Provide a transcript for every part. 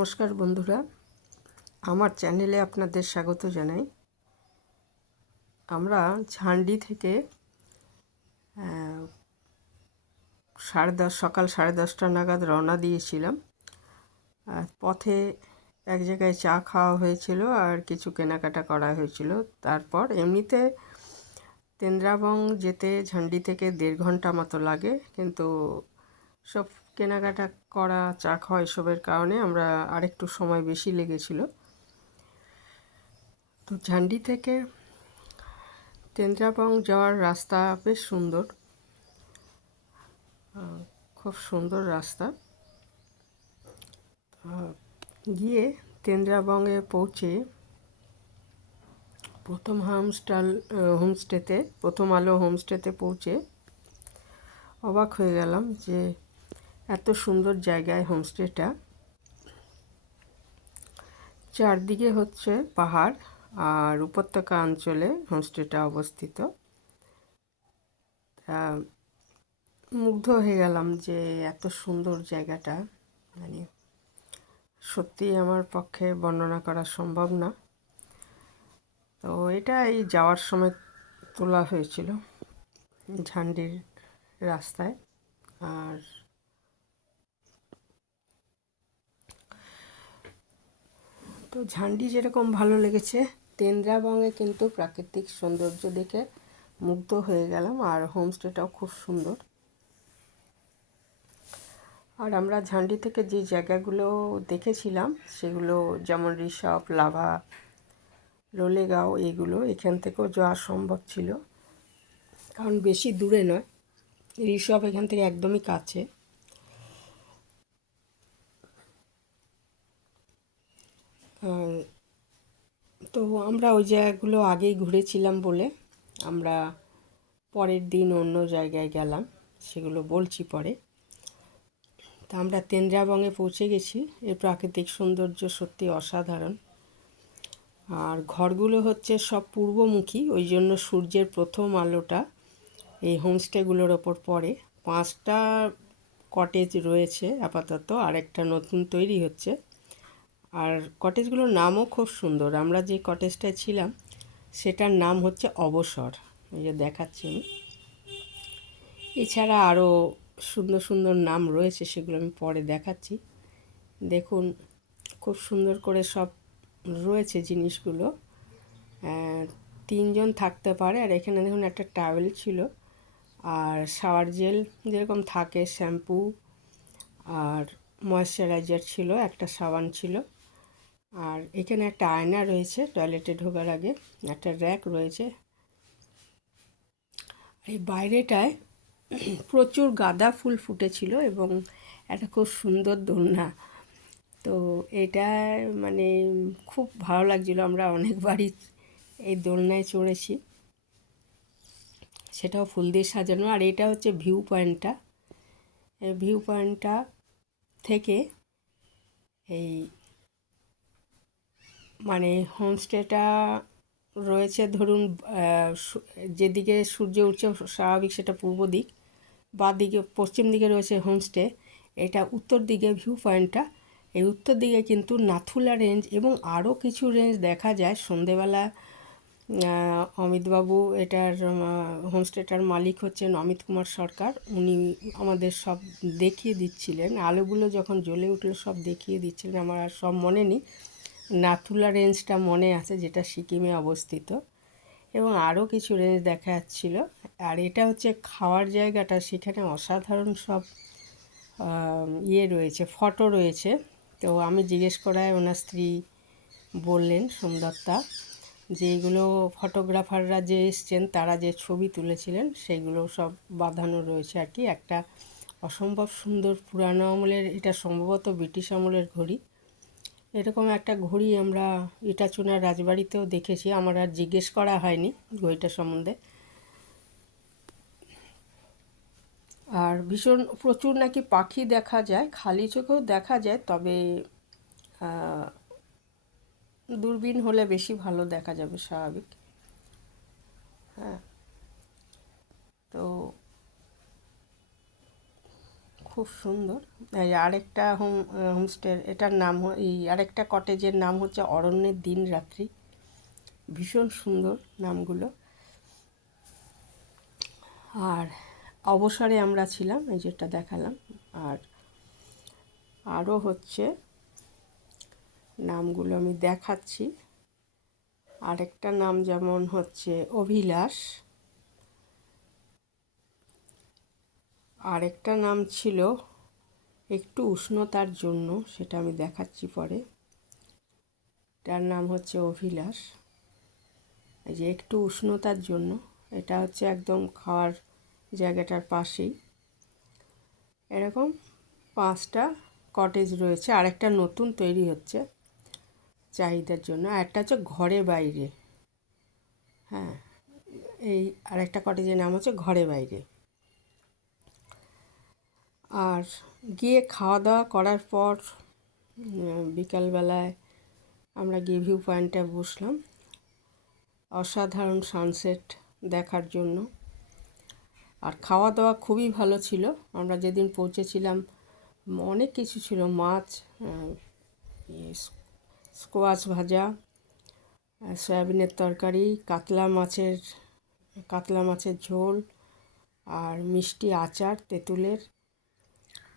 নমস্কার বন্ধুরা, আমার চ্যানেলে আপনাদের স্বাগত জানাই। আমরা ঝান্ডি থেকে সকাল 10:30 নাগাদ রওনা দিয়েছিলাম। পথে এক জায়গায় চা খাওয়া হয়েছিল আর কিছু কেনাকাটা করা হয়েছিল। তারপর এমনিতে তেন্দ্রাবং যেতে ঝান্ডি থেকে 1.5 ঘন্টা মতো লাগে, কিন্তু সব কেনাকাটা করা, চা খাওয়া এসবের কারণে আমরা আরেকটু সময় বেশি লেগেছিল। তো ঝান্ডি থেকে তেন্দ্রাবং যাওয়ার রাস্তা বেশ সুন্দর, খুব সুন্দর রাস্তা। গিয়ে তেন্দ্রাবংয়ে পৌঁছে প্রথম আলো হোমস্টেতে পৌঁছে অবাক হয়ে গেলাম যে এত সুন্দর জায়গায় হোমস্টেটা। চারদিকে হচ্ছে পাহাড় আর উপত্যকা অঞ্চলে হোমস্টেটা অবস্থিত। মুগ্ধ হয়ে গেলাম যে এত সুন্দর জায়গাটা, মানে সত্যি আমার পক্ষে বর্ণনা করা সম্ভব না। তো এটা এই যাওয়ার সময় তোলা হয়েছিল ঝান্ডির রাস্তায়। আর তো ঝান্ডি যেরকম ভালো লেগেছে, তেন্দ্রাবংয়ে কিন্তু প্রাকৃতিক সৌন্দর্য দেখে মুগ্ধ হয়ে গেলাম, আর হোমস্টেটাও খুব সুন্দর। আর আমরা ঝান্ডি থেকে যে জায়গাগুলো দেখেছিলাম সেগুলো যেমন ঋষভ, লাভা, লোলেগাঁও, এগুলো এখান থেকেও যাওয়া সম্ভব ছিল, কারণ বেশি দূরে নয়। ঋষভ এখান থেকে একদমই কাছে। তো আমরা ওই জায়গাগুলো আগেই ঘুরেছিলাম বলে আমরা পরের দিন অন্য জায়গায় গেলাম, সেগুলো বলছি পরে। তা আমরা তেন্দ্রাবংয়ে পৌঁছে গেছি। এর প্রাকৃতিক সৌন্দর্য সত্যি অসাধারণ। আর ঘরগুলো হচ্ছে সব পূর্বমুখী, ওই জন্য সূর্যের প্রথম আলোটা এই হোমস্টেগুলোর ওপর পড়ে। 5টা কটেজ রয়েছে আপাতত, আর একটা নতুন তৈরি হচ্ছে। আর কটেজগুলোর নামও খুব সুন্দর। আমরা যে কটেজটায় ছিলাম সেটার নাম হচ্ছে অবসর, এই যে দেখাচ্ছি আমি। এছাড়া আরও সুন্দর সুন্দর নাম রয়েছে, সেগুলো আমি পরে দেখাচ্ছি। দেখুন, খুব সুন্দর করে সব রয়েছে জিনিসগুলো। 3 জন থাকতে পারে। আর এখানে দেখুন একটা টাওয়েল ছিল, আর শাওয়ার জেল যেরকম থাকে, শ্যাম্পু আর ময়েশ্চারাইজার ছিল, একটা সাবান ছিল। আর এখানে একটা আয়না রয়েছে টয়লেটে ঢোকার আগে, একটা র্যাক রয়েছে। এই বাইরেটায় প্রচুর গাঁদা ফুল ফুটেছিল এবং একটা খুব সুন্দর দোলনা। তো এটা মানে খুব ভালো লাগছিলো। আমরা অনেকবারই এই দোলনায় চড়েছি, সেটাও ফুল দিয়ে সাজানো। আর এটা হচ্ছে ভিউ পয়েন্টটা। এই ভিউ পয়েন্টটা থেকে এই মানে হোমস্টেটা রয়েছে, ধরুন যেদিকে সূর্য উঠছে স্বাভাবিক সেটা পূর্ব দিক, বা দিকে পশ্চিম দিকে রয়েছে হোমস্টে। এটা উত্তর দিকে ভিউ পয়েন্টটা। এই উত্তর দিকে কিন্তু নাথুলা রেঞ্জ এবং আরও কিছু রেঞ্জ দেখা যায়। সন্ধেবেলা অমিতবাবু, এটার হোমস্টেটার মালিক হচ্ছেন অমিত কুমার সরকার, উনি আমাদের সব দেখিয়ে দিচ্ছিলেন। আলোগুলো যখন জ্বলে উঠলো সব দেখিয়ে দিচ্ছিলেন। আমার আর সব মনে নেই, নাথুলা রেঞ্জটা মনে আছে, যেটা সিকিমে অবস্থিত, এবং আরও কিছু রেঞ্জ দেখা যাচ্ছিল। আর এটা হচ্ছে খাওয়ার জায়গাটা, সেখানে অসাধারণ সব রয়েছে, ফটো রয়েছে। তো আমি জিজ্ঞেস করায় ওনার স্ত্রী বললেন, সোমদত্তা, যে এগুলো ফটোগ্রাফাররা যে এসছেন তারা যে ছবি তুলেছিলেন সেগুলো সব বাঁধানো রয়েছে আর কি। একটা অসম্ভব সুন্দর পুরানো আমলের, এটা সম্ভবত ব্রিটিশ আমলের ঘড়ি। এরকম একটা ঘড়ি আমরা ইটাচুনার রাজবাড়িতেও দেখেছি, আমার আর জিজ্ঞেস করা হয়নি ঘড়িটা সম্বন্ধে। আর প্রচুর নাকি পাখি দেখা যায়, খালি চোখেও দেখা যায়, তবে দূরবীন হলে বেশি ভালো দেখা যাবে স্বাভাবিক। তো খুব সুন্দর। এই আরেকটা হোমস্টে, এটার নাম এই আরেকটা কটেজের নাম হচ্ছে অরণ্যের দিন রাত্রি। ভীষণ সুন্দর নামগুলো। আর অবসরে আমরা ছিলাম, এই যেটা দেখালাম। আর আরও হচ্ছে নামগুলো আমি দেখাচ্ছি। আরেকটা নাম যেমন হচ্ছে অভিলাষ, আরেকটা নাম ছিল একটু উষ্ণতার জন্য, সেটা আমি দেখাচ্ছি পরে। তার নাম হচ্ছে অভিলাষ। এই যে একটু উষ্ণতার জন্য, এটা হচ্ছে একদম খাওয়ার জায়গাটার পাশেই। এরকম 5টা কটেজ রয়েছে। আরেকটা নতুন তৈরি হচ্ছে চাহিদার জন্য। আর একটা হচ্ছে ঘরে বাইরে। হ্যাঁ, এই আরেকটা কটেজের নাম হচ্ছে ঘরে বাইরে। আর গিয়ে খাওয়া দাওয়া করার পর বিকালবেলায় আমরা গিয়ে ভিউ পয়েন্টে বসলাম অসাধারণ সানসেট দেখার জন্য। আর খাওয়া দাওয়া খুবই ভালো ছিল। আমরা যেদিন পৌঁছেছিলাম অনেক কিছু ছিল, মাছ, স্কোয়াশ ভাজা, সয়াবিনের তরকারি, কাতলা মাছের ঝোল, আর মিষ্টি, আচার, তেঁতুলের,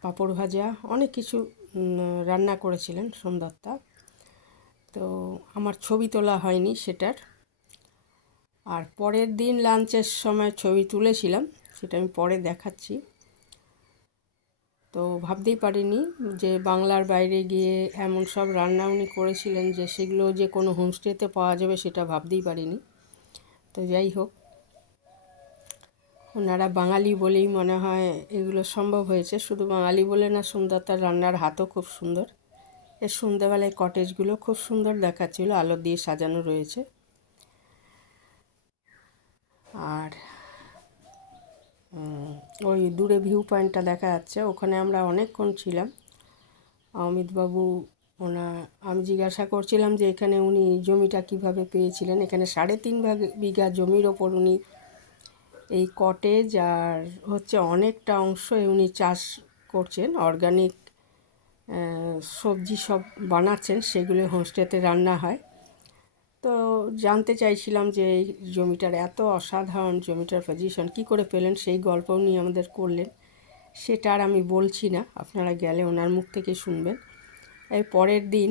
পাঁপড় ভাজা, অনেক কিছু রান্না করেছিলেন সোমদত্তা। তো আমার ছবি তোলা হয়নি সেটার। আর পরের দিন লাঞ্চের সময় ছবি তুলেছিলাম, সেটা আমি পরে দেখাচ্ছি। তো ভাবতেই পারিনি যে বাংলার বাইরে গিয়ে এমন সব রান্না উনি করেছিলেন যে সেগুলো যে কোনো হোমস্টেতে পাওয়া যাবে সেটা ভাবতেই পারিনি। তো যাই হোক, ওনারা বাঙালি বলেই মনে হয় এগুলো সম্ভব হয়েছে। শুধু বাঙালি বলে না, সোমদত্তার রান্নার হাতও খুব সুন্দর। এর সন্ধ্যাবেলায় কটেজগুলো খুব সুন্দর দেখাচ্ছিল, আলো দিয়ে সাজানো রয়েছে। আর ওই দূরে ভিউ পয়েন্টটা দেখা যাচ্ছে, ওখানে আমরা অনেকক্ষণ ছিলাম। অমিতবাবু আমি জিজ্ঞাসা করছিলাম যে এখানে উনি জমিটা কিভাবে পেয়েছিলেন। এখানে 3.5 বিঘা জমির ওপর উনি এই কটেজ আর হচ্ছে অনেকটা অংশ উনি চাষ করছেন, অর্গানিক সবজি সব বানাচ্ছেন, সেগুলো হোমস্টেতে রান্না হয়। তো জানতে চাইছিলাম যে এই জমিটার এত অসাধারণ, জমিটার পজিশন কী করে পেলেন, সেই গল্প উনি আমাদের করলেন। সেটা আর আমি বলছি না, আপনারা গেলে ওনার মুখ থেকে শুনবেন। এই পরের দিন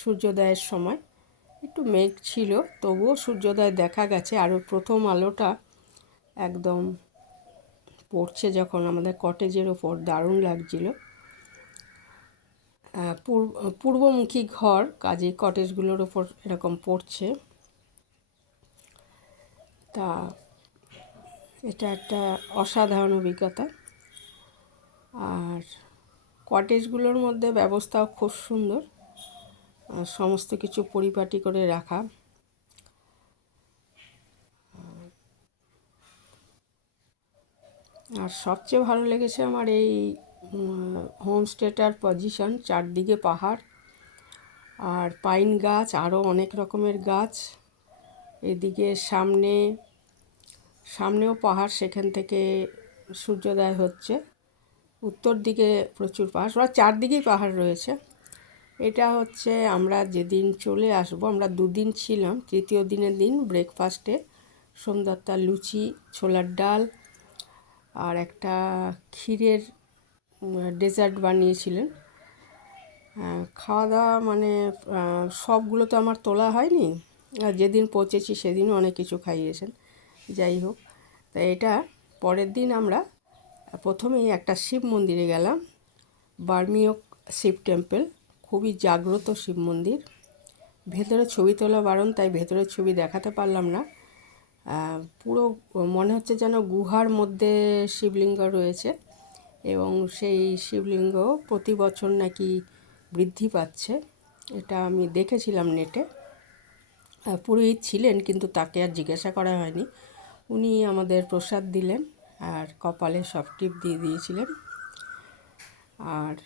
সূর্যোদয়ের সময় একটু মেঘ ছিল, তবুও সূর্যোদয় দেখা গেছে। আর প্রথম আলোটা একদম পড়ছে যখন আমাদের কটেজের ওপর, দারুণ লাগছিল। পূর্বমুখী ঘর, কাজে কটেজগুলোর ওপর এরকম পড়ছে। তা এটা একটা অসাধারণ অভিজ্ঞতা। আর কটেজগুলোর মধ্যে ব্যবস্থাও খুব সুন্দর, সমস্ত কিছু পরিপাটি করে রাখা। আর সবচেয়ে ভালো লেগেছে আমার এই হোমস্টেটার পজিশন, চারদিকে পাহাড় আর পাইন গাছ, আরও অনেক রকমের গাছ। এদিকে সামনেও পাহাড়, সেখান থেকে সূর্যোদয় হচ্ছে। উত্তর দিকে প্রচুর পাহাড়, সব চারদিকেই পাহাড় রয়েছে। এটা হচ্ছে আমরা যেদিন চলে আসব, আমরা 2 দিন ছিলাম। তৃতীয় দিনের দিন ব্রেকফাস্টে সোমদত্তা লুচি, ছোলার ডাল আর একটা ক্ষীরের ডেজার্ট বানিয়েছিলেন। খাওয়া দাওয়া মানে সবগুলো তো আমার তোলা হয়নি, আর যেদিন পৌঁছেছি সেদিনও অনেক কিছু খাইয়েছেন। যাই হোক, তাই এটা পরের দিন আমরা প্রথমেই একটা শিব মন্দিরে গেলাম, বার্মিয়ক শিব টেম্পল, খুবই জাগ্রত শিব মন্দির। ভেতরে ছবি তোলা বারণ, তাই ভেতরের ছবি দেখাতে পারলাম না। পুরো মনে হচ্ছে যেন গুহার মধ্যে শিবলিঙ্গ রয়েছে, এবং সেই শিবলিঙ্গ প্রতি বছর নাকি বৃদ্ধি পাচ্ছে। এটা আমি দেখেছিলাম নেটে। পুরোহিত ছিলেন, কিন্তু তাকে আর জিজ্ঞাসা করা হয়নি। উনি আমাদের প্রসাদ দিলেন আর কপালে সব টিপ দিয়ে দিয়েছিলেন। আর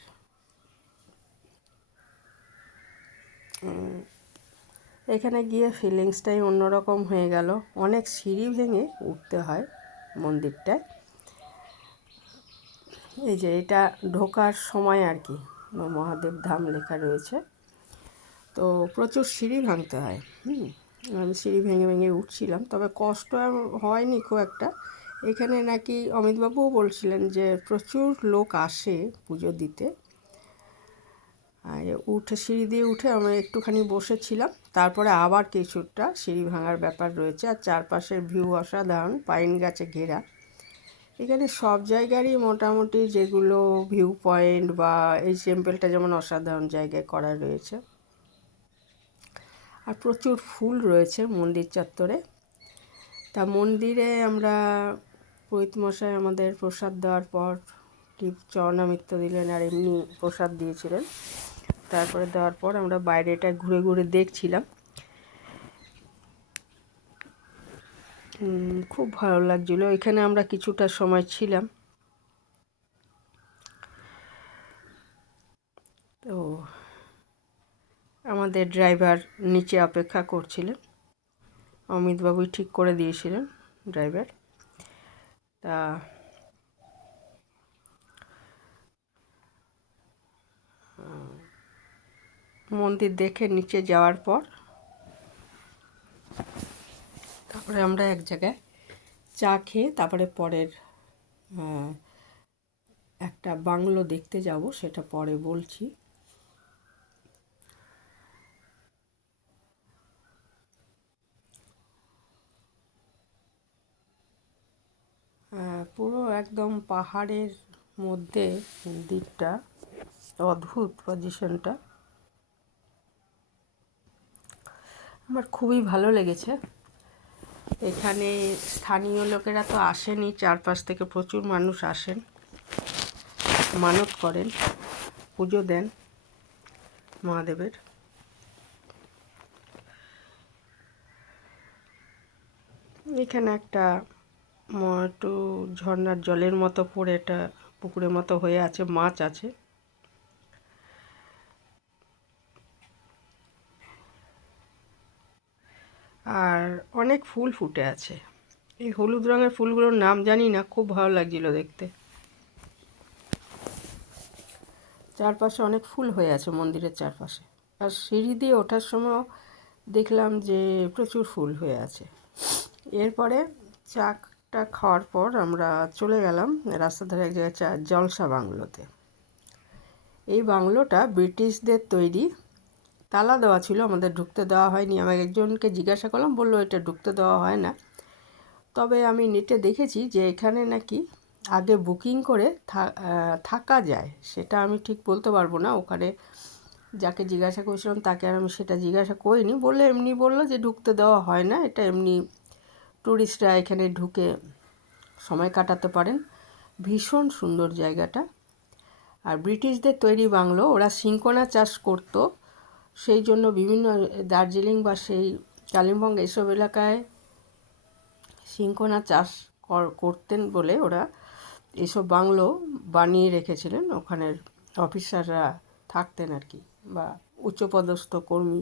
এখানে গিয়ে ফিলিংসটাই অন্যরকম হয়ে গেল। অনেক সিঁড়ি ভেঙে উঠতে হয় মন্দিরটায়। এই যে এটা ঢোকার সময় আর কি মহাদেব ধাম লেখা রয়েছে। তো প্রচুর সিঁড়ি ভাঙতে হয়। আমি সিঁড়ি ভেঙে ভেঙে উঠছিলাম, তবে কষ্ট হয়নি খুব একটা। এখানে নাকি অমিতবাবুও বলছিলেন যে প্রচুর লোক আসে পুজো দিতে। আর সিঁড়ি দিয়ে উঠে আমি একটুখানি বসেছিলাম, তারপরে আবার কিছুটা সিঁড়ি ভাঙার ব্যাপার রয়েছে। আর চারপাশের ভিউ অসাধারণ, পাইন গাছে ঘেরা। এখানে সব জায়গারই মোটামুটি যেগুলো ভিউ পয়েন্ট বা এই টেম্পলটা যেমন অসাধারণ জায়গায় করা রয়েছে। আর প্রচুর ফুল রয়েছে মন্দির চত্বরে। তা মন্দিরে আমরা পুরোহিত মশাই আমাদের প্রসাদ দেওয়ার পর চরণামৃত্য দিলেন আর এমনি প্রসাদ দিয়েছিলেন। তারপরে দেওয়ার পর আমরা বাইরেটা ঘুরে ঘুরে দেখছিলাম। খুব ভালো লাগছিলো। এখানে আমরা কিছুটা সময় ছিলাম। তো আমাদের ড্রাইভার নিচে অপেক্ষা করছিলেন, অমিতবাবুই ঠিক করে দিয়েছিলেন ড্রাইভার। তা মন্দির দেখে নিচে যাওয়ার পর তারপরে আমরা এক জায়গায় চা খেয়ে তারপরে পরের একটা বাংলো দেখতে যাব, সেটা পরে বলছি। পুরো একদম পাহাড়ের মধ্যে মন্দিরটা, অদ্ভুত পজিশনটা, আমার খুবই ভালো লেগেছে। এখানে স্থানীয় লোকেরা তো আসেনই, চারপাশ থেকে প্রচুর মানুষ আসেন, মানত করেন, পুজো দেন মহাদেবের। এখানে একটা একটু ঝর্ণার জলের মতো পড়ে, একটা পুকুরের মতো হয়ে আছে, মাছ আছে। আর অনেক ফুল ফুটে আছে। এই হলুদ রঙের ফুলগুলোর নাম জানি না, খুব ভালো লাগছিল দেখতে। চারপাশে অনেক ফুল হয়ে আছে মন্দিরের চারপাশে। আর সিঁড়ি দিয়ে ওঠার সময় দেখলাম যে প্রচুর ফুল হয়ে আছে। এরপরে চাটা খাওয়ার পর আমরা চলে গেলাম রাস্তার ধারে এক জায়গায় জলসা বাংলোতে। এই বাংলোটা ব্রিটিশদের তৈরি, তালা দেওয়া ছিল, আমাদের ঢুকতে দেওয়া হয়নি। আমি একজনকে জিজ্ঞাসা করলাম, বললো এটা ঢুকতে দেওয়া হয় না। তবে আমি নেটে দেখেছি যে এখানে নাকি আগে বুকিং করে থাকা যায়। সেটা আমি ঠিক বলতে পারবো না, ওখানে যাকে জিজ্ঞাসা করেছিলাম তাকে আর আমি সেটা জিজ্ঞাসা করিনি। এমনি বললো যে ঢুকতে দেওয়া হয় না, এটা এমনি ট্যুরিস্টরা এখানে ঢুকে সময় কাটাতে পারেন। ভীষণ সুন্দর জায়গাটা। আর ব্রিটিশদের তৈরি বাংলো, ওরা সিনকোনা চাষ করতো, সেই জন্য বিভিন্ন দার্জিলিং বা সেই কালিম্পং এসব এলাকায় সিনকোনা চাষ করতেন বলে ওরা এসব বাংলো বানিয়ে রেখেছিলেন। ওখানের অফিসাররা থাকতেন আর কি, বা উচ্চপদস্থ কর্মী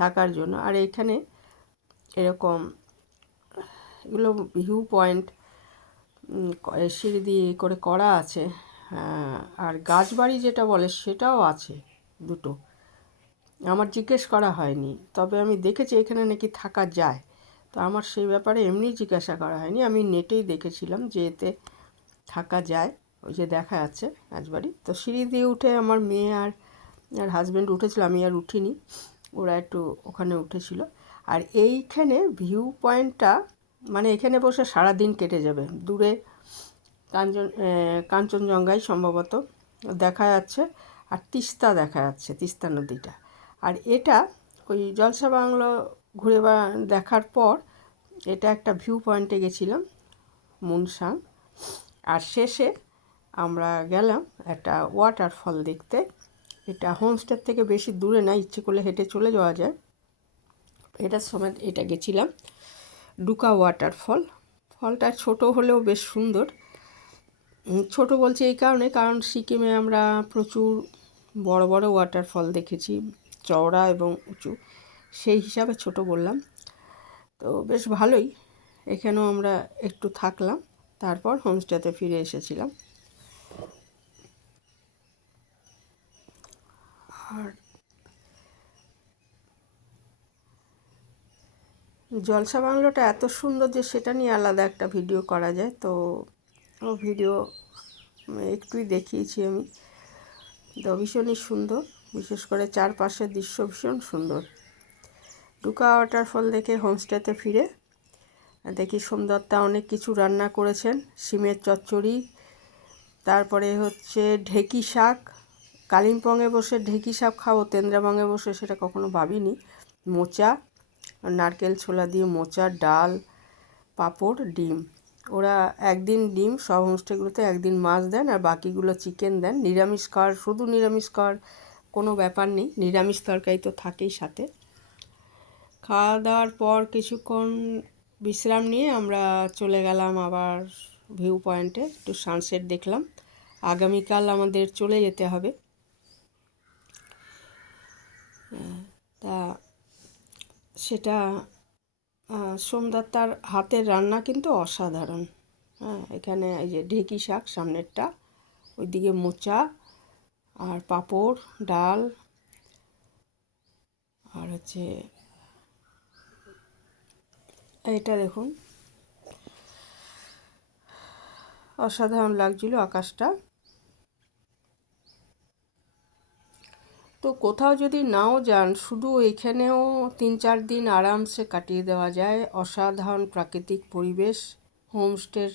থাকার জন্য। আর এইখানে এরকম এগুলো ভিউ পয়েন্ট সিঁড়ি দিয়ে করে করা আছে। আর গাছবাড়ি যেটা বলে সেটাও আছে দুটো, আমার জিজ্ঞেস করা হয়নি। তবে আমি দেখেছি এখানে নাকি থাকা যায়, তো আমার সেই ব্যাপারে এমনি জিজ্ঞাসা করা হয়নি। আমি নেটেই দেখেছিলাম যে এতে থাকা যায়, ওই যে দেখা যাচ্ছে রাজবাড়ি। তো সিঁড়ি দিয়ে উঠে আমার মেয়ে আর হাজব্যান্ড উঠেছিল, আমি আর উঠিনি, ওরা একটু ওখানে উঠেছিল। আর এইখানে ভিউ পয়েন্টটা, মানে এখানে বসে সারাদিন কেটে যাবে। দূরে কাঞ্চনজঙ্ঘাই সম্ভবত দেখা যাচ্ছে, আর তিস্তা দেখা যাচ্ছে, তিস্তা নদীটা। আর এটা ওই জলসা বাংলো ঘুরে দেখার পর এটা একটা ভিউ পয়েন্টে গেছিলাম, মুনসাং। আর শেষে আমরা গেলাম একটা ওয়াটারফল দেখতে। এটা হোমস্টের থেকে বেশি দূরে না, ইচ্ছে করলে হেঁটে চলে যাওয়া যায়। এটার সময় এটা গেছিলাম ডুকা ওয়াটারফল। ফলটা ছোট হলেও বেশ সুন্দর। ছোট বলছি এই কারণ সিকিমে আমরা প্রচুর বড় বড় ওয়াটারফল দেখেছি, চওড়া এবং উঁচু, সেই হিসাবে ছোট বললাম। তো বেশ ভালোই। এখানেও আমরা একটু থাকলাম, তারপর হোমস্টেতে ফিরে এসেছিলাম। আর জলসা বাংলোটা এত সুন্দর যে সেটা নিয়ে আলাদা একটা ভিডিও করা যায়, তো ভিডিও একটুই দেখিয়েছি আমি। তো ভীষণই সুন্দর, বিশেষ করে চারপাশের দৃশ্য ভীষণ সুন্দর। ডুকা ওয়াটারফল দেখে হোমস্টেতে ফিরে দেখি সোমদত্তা অনেক কিছু রান্না করেছেন। শিমের চচ্চড়ি, তারপরে হচ্ছে ঢেঁকি শাক। কালিম্পংয়ে বসে ঢেঁকি শাক খাবো, তেন্দ্রাবঙ্গে বসে সেটা কখনো ভাবিনি। মোচা, নারকেল ছোলা দিয়ে মোচা, ডাল, পাঁপড়, ডিম। ওরা একদিন ডিম, সব হোমস্টেগুলোতে একদিন মাছ দেন আর বাকিগুলো চিকেন দেন। নিরামিষ খাওয়ার, শুধু নিরামিষ খাওয়ার কোনো ব্যাপার নেই, নিরামিষ তরকারি তো থাকেই সাথে। খাওয়া দাওয়ার পর কিছুক্ষণ বিশ্রাম নিয়ে আমরা চলে গেলাম আবার ভিউ পয়েন্টে, একটু সানসেট দেখলাম। আগামীকাল আমাদের চলে যেতে হবে। তা সেটা সোমদত্তার হাতের রান্না কিন্তু অসাধারণ। হ্যাঁ, এখানে এই যে ঢেঁকি শাক সামনেরটা, ওইদিকে মোচা আর পাঁপড়, ডাল, আর হচ্ছে এটা দেখুন, অসাধারণ লাগছিল আকাশটা। তো কোথাও যদি নাও যান, শুধু এখানেও 3-4 দিন আরামসে কাটিয়ে দেওয়া যায়। অসাধারণ প্রাকৃতিক পরিবেশ, হোমস্টের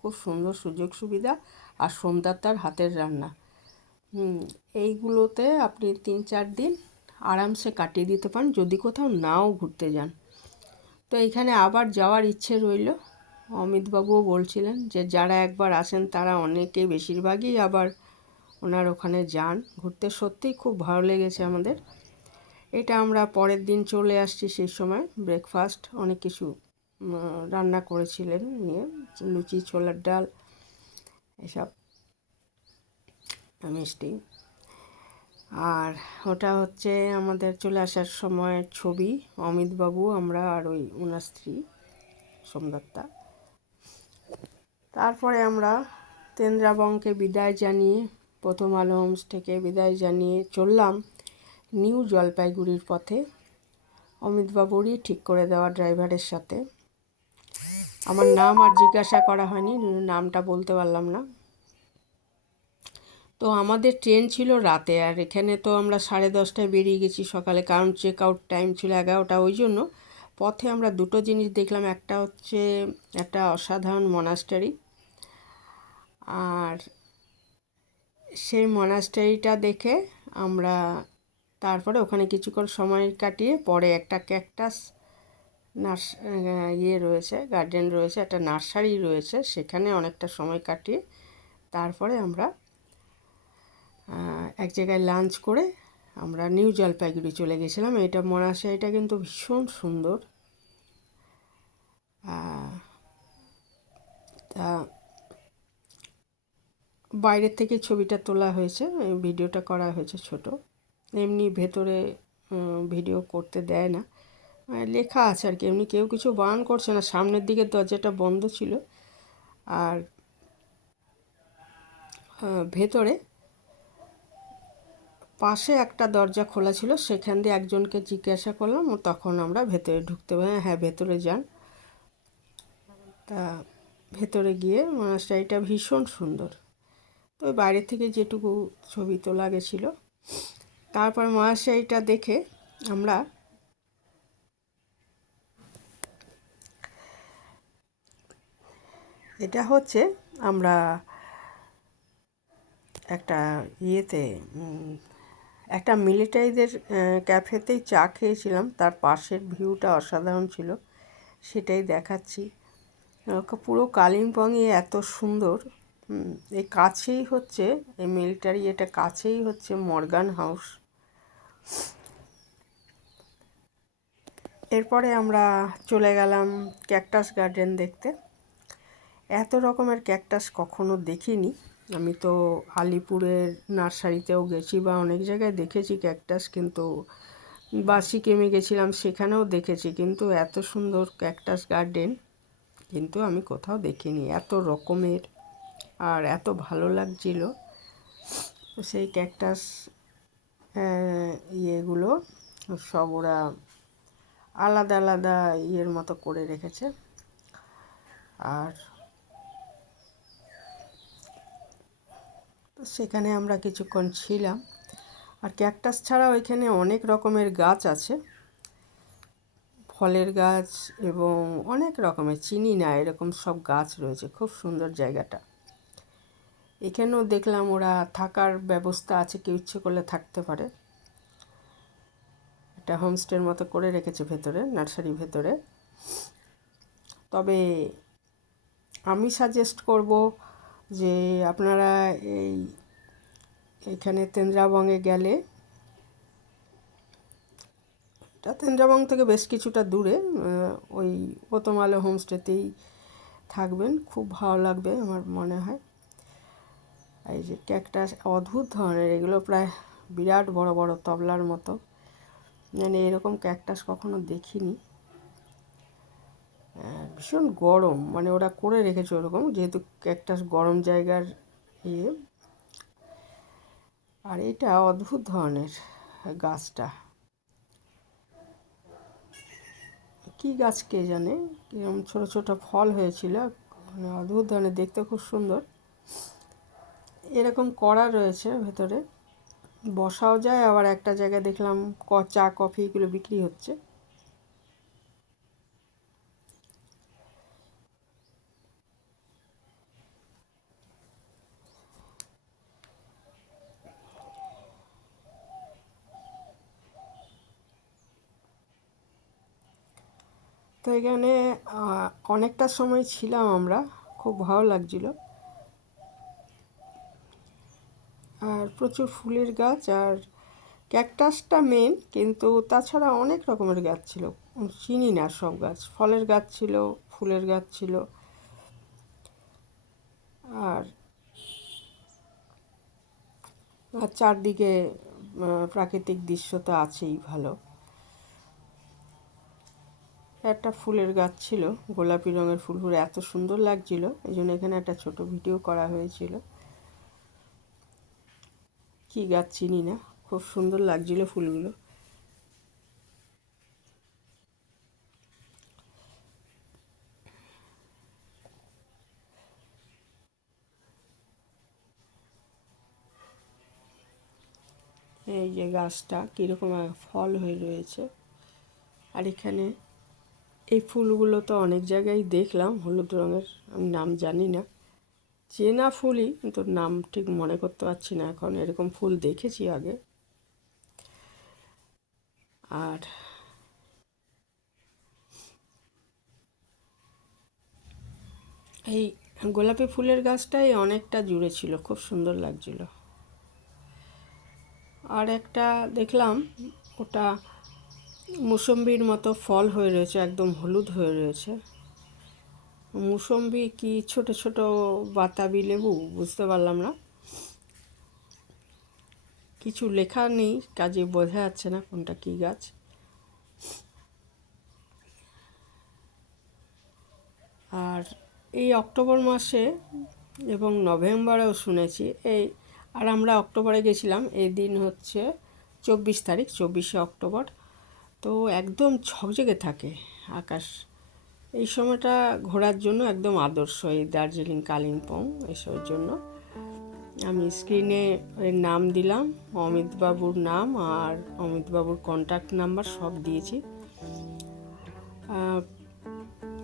খুব সুন্দর সুযোগ সুবিধা, আর সোমদত্তার হাতের রান্না। এইগুলোতে আপনি 3-4 দিন আরামসে কাটিয়ে দিতে পারেন যদি কোথাও নাও ঘুরতে যান। তো এখানে আবার যাওয়ার ইচ্ছে রইল। অমিতবাবুও বলছিলেন যে যারা একবার আসেন তারা অনেকে, বেশিরভাগই আবার ওনার ওখানে যান ঘুরতে। সত্যিই খুব ভালো লেগেছে আমাদের। এটা আমরা পরের দিন চলে আসছি, সেই সময় ব্রেকফাস্ট অনেক কিছু রান্না করেছিলেন নিয়ে, লুচি, ছোলার ডাল, এসব মিষ্টি। আর ওটা হচ্ছে আমাদের চলে আসার সময় ছবি, অমিতবাবু, আমরা আর ওই ওনার স্ত্রী সোমদত্তা। তারপরে আমরা তেন্দ্রাবংকে বিদায় জানিয়ে, প্রথম আলো হোমস্টেকে বিদায় জানিয়ে চললাম নিউ জলপাইগুড়ির পথে, অমিতবাবুরই ঠিক করে দেওয়া ড্রাইভারের সাথে। আমার নাম আর জিজ্ঞাসা করা হয়নি, নামটা বলতে পারলাম না। তো আমাদের ট্রেন ছিল রাতে, আর এখানে তো আমরা 10:30টায় বেরিয়ে গেছি সকালে, কারণ চেক আউট টাইম ছিল 11টা। ওই জন্য পথে আমরা দুটো জিনিস দেখলাম। একটা হচ্ছে একটা অসাধারণ মনাস্টারি, আর সেই মনাস্টারিটা দেখে আমরা তারপরে ওখানে কিছুক্ষণ সময় কাটিয়ে পরে একটা ক্যাকটাস রয়েছে, গার্ডেন রয়েছে, একটা নার্সারি রয়েছে, সেখানে অনেকটা সময় কাটিয়ে তারপরে আমরা এক জায়গায় লাঞ্চ করে আমরা নিউ জলপাইগুড়ি চলে গেছিলাম। এটা মনাস্টারিটা কিন্তু ভীষণ সুন্দর। তা বাইরের থেকে ছবিটা তোলা হয়েছে, ভিডিওটা করা হয়েছে ছোট, এমনি ভেতরে ভিডিও করতে দেয় না, লেখা আছে আর কি, এমনি কেউ কিছু বারণ করছে না। সামনের দিকে দরজাটা বন্ধ ছিল, আর ভেতরে পাশে একটা দরজা খোলা ছিল, সেখান দিয়ে একজনকে জিজ্ঞাসা করলাম, তখন আমরা ভেতরে ঢুকতে পারি। হ্যাঁ, ভেতরে যান। তা ভেতরে গিয়ে মনাস্টারিটা ভীষণ সুন্দর। তো বাইরে থেকে যেটুকু ছবি তোলা গেছিলো, তারপর মনাস্টারিটা দেখে আমরা এটা হচ্ছে আমরা একটা ইয়েতে, একটা মিলিটারিদের ক্যাফেতেই চা খেয়েছিলাম, তার পাশের ভিউটা অসাধারণ ছিল, সেটাই দেখাচ্ছি। পুরো কালিম্পংয়ে এত সুন্দর। এই কাছেই হচ্ছে এই মিলিটারি, এটা কাছেই হচ্ছে মর্গান হাউস। এরপরে আমরা চলে গেলাম ক্যাকটাস গার্ডেন দেখতে। এত রকমের ক্যাকটাস কখনো দেখিনি আমি। তো আলিপুরের নার্সারিতেও গেছি বা অনেক জায়গায় দেখেছি ক্যাকটাস, কিন্তু সিকিমে গেছিলাম সেখানেও দেখেছি, কিন্তু এত সুন্দর ক্যাকটাস গার্ডেন কিন্তু আমি কোথাও দেখিনি, এত রকমের, আর এত ভালো লাগছিল। সেই ক্যাকটাস ইয়েগুলো সব ওরা আলাদা আলাদা ইয়ের মতো করে রেখেছে। আর তো সেখানে আমরা কিছুক্ষণ ছিলাম। আর ক্যাকটাস ছাড়া ওইখানে অনেক রকমের গাছ আছে, ফলের গাছ এবং অনেক রকমের, চিনি না এরকম সব গাছ রয়েছে। খুব সুন্দর জায়গাটা। এখানেও দেখলাম ওরা থাকার ব্যবস্থা আছে, কেউ ইচ্ছে করলে থাকতে পারে। একটা হোমস্টের মতো করে রেখেছে ভেতরে, নার্সারির ভেতরে। তবে আমি সাজেস্ট করব যে আপনারা এইখানে তেন্দ্রাবঙ্গে গেলে, এটা তেন্দ্রাবং থেকে বেশ কিছুটা দূরে, ওই প্রথম আলো হোমস্টেতেই থাকবেন, খুব ভালো লাগবে আমার মনে হয়। এই যে ক্যাকটাস অদ্ভুত ধরনের, এগুলো প্রায় বিরাট বড় বড় তবলার মতো, মানে এরকম ক্যাকটাস কখনো দেখিনি। ভীষণ গরম, মানে ওরা করে রেখেছে ওরকম, যেহেতু ক্যাকটাস গরম জায়গার ইয়ে। আর এটা অদ্ভুত ধরনের গাছটা, কি গাছ কে জানে, কিরকম ছোট ছোট ফল হয়েছিল, মানে অদ্ভুত ধরনের, দেখতে খুব সুন্দর। এরকম করা রয়েছে ভেতরে, বসাও যায়। আবার একটা জায়গায় দেখলাম চা কফি এগুলো বিক্রি হচ্ছে। তো এখানে অনেকটা সময় ছিলাম আমরা, খুব ভালো লাগছিল। আর প্রচুর ফুলের গাছ, আর ক্যাকটাসটা মেন, কিন্তু তাছাড়া অনেক রকমের গাছ ছিল, চিনি না সব গাছ। ফলের গাছ ছিল, ফুলের গাছ ছিল। আর চারদিকে প্রাকৃতিক দৃশ্য তো আছেই ভালো। একটা ফুলের গাছ ছিল, গোলাপি রঙের ফুলগুলো এত সুন্দর লাগছিল, এই জন্য এখানে একটা ছোট ভিডিও করা হয়েছিল। কি গাছ চিনি না, খুব সুন্দর লাগছিল ফুলগুলো। এই যে গাছটা কীরকম ফল হয়ে রয়েছে। আর এখানে এই ফুলগুলো তো অনেক জায়গায় দেখলাম, হলুদ রঙের, আমি নাম জানি না, চেনা ফুলই কিন্তু নাম ঠিক মনে করতে পারছি না এখন। এরকম ফুল দেখেছি আগে। আর এই গোলাপি ফুলের গাছটাই অনেকটা জুড়ে ছিল, খুব সুন্দর লাগছিল। আর একটা দেখলাম, ওটা মুসম্বির মতো ফল হয়ে রয়েছে, একদম হলুদ হয়ে রয়েছে। মুসম্বি কি ছোট ছোট বাতাবি লেবু বুঝতে পারলাম না, কিছু লেখা নেই, কাজে বোঝা যাচ্ছে না কোনটা কী গাছ। আর এই অক্টোবর মাসে এবং নভেম্বরেও শুনেছি আর আমরা অক্টোবরে গেছিলাম, এই দিন হচ্ছে 24 তারিখ, 24শে অক্টোবর। তো একদম ঝকঝকে থাকে আকাশ। এই সময়টা ঘোরার জন্য একদম আদর্শ, এই দার্জিলিং, কালিম্পং এসবের জন্য। আমি স্ক্রিনে এর নাম দিলাম, অমিতবাবুর নাম আর অমিতবাবুর কন্ট্যাক্ট নাম্বার সব দিয়েছি।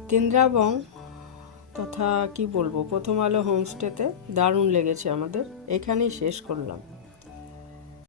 তেন্দ্রাবং তথা কি বলবো, প্রথম আলো হোমস্টেতে দারুণ লেগেছে আমাদের, এখানেই শেষ করলাম।